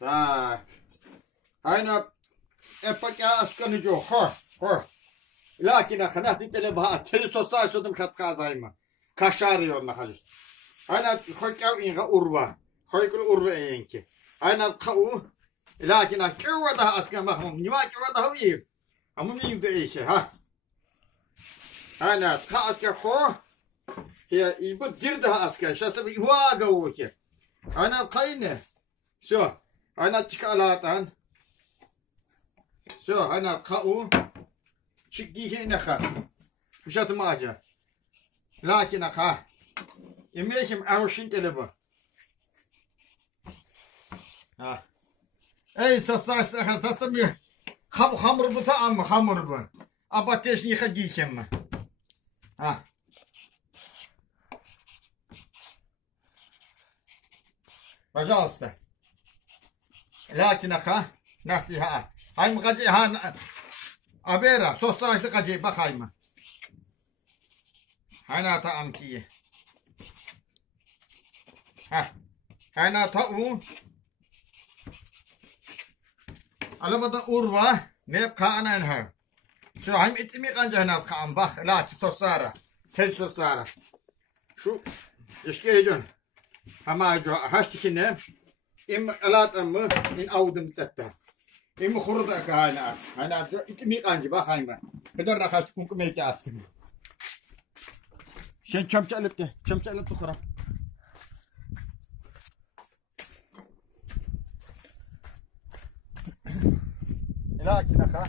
Так. Ayna epak ya askanı jo. Ho. Lakin akına titele bah teli sosyal sodum katkazayma. Kaşarıyor na hajist. Ayna hoykav inga urva. Hoykul urva enki. Ayna kau. Lakin akıva daha askan bakmam. Nima akıva daha iyi. Ama miyim de işe ha. Ayna ka askan ho. Ya bu dir daha askan. Şası bir vaga o ki. Ayna kayne. Şu. Ayna çıkalatan. Şu ayna kau. Çıkki nekha. Müşatım ağaca. Lakin akha. Emeşim avşin telebu. Ha. Ey sasa bir hamur bu ta amma hamur bu. Abateş ni khagiykem mi? Ha. Пожалуйста. Lakin akha. Nahti ha. Hay mı gaci ha. Abera sosyaliste gaci bakayım. Hayna amkiye. Ha. Hayna u. Alabada urva ne kaanan ha. Şu hem itimi kancana kaan bak la sosyara. Tel sosyara. Şu işte edin. Ama jo haştikine im alatamı in audum tsatta. İmi khurda kahana. Hana itimi kanci bakayım. Kadar rahat kumkume ki askin. Sen çamça alıp tukura. Lakin akha.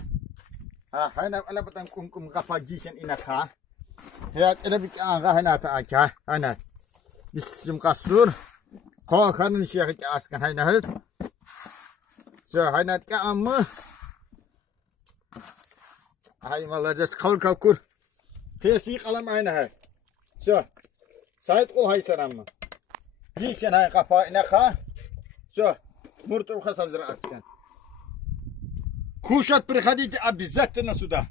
Ha hana alabatan kumkum gafagishan inakha. Hayat elabik anga hana ta akha. Hana. Bisim kasur. Kokanın şeyh ki askan hana hal. So hana ka amma. Hay vallahi des kalkur. Tesi kalam hana hal. So. Sait ol hay selamma. Yişen hay kafa inakha. So. Murtu khasal askan. Кушать приходите обязательно сюда.